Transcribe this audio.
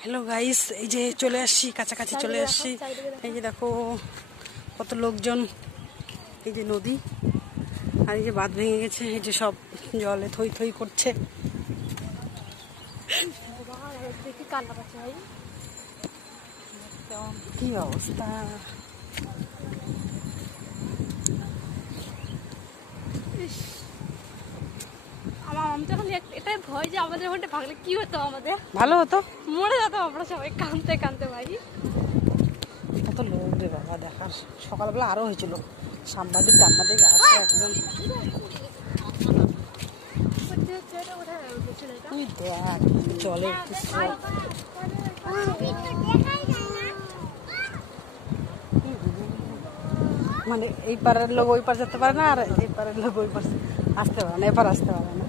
Hello guys, এই যে চলে আসছি, কাছাকাছি চলে আসছি। এই যে দেখো কত লোকজন, এই যে নদী, আর এই যে বাঁধ ভেঙে গেছে, এই যে সব জলে থই থই করছে। কি অবস্থা! আমি তো খালি এটাই ভয় যে আমাদের ওখানে ভাগলে কি হতো, আমাদের ভালো হতো, মরে যেতাম আমরা সবাই কাঁদতে কাঁদতে ভাই। কত লোক রে বাবা! দেখার সকালবেলা আরো হয়েছিল, সাংবাদিক টাম্বাদিক আসে একদম। তুই দেখ জলের দৃশ্য। মানে এই পারের লোক ওই পার যেতে পারে না, আর এই পারের লোক ওই পার আসতে পারে না, এপার আসতে পারে না।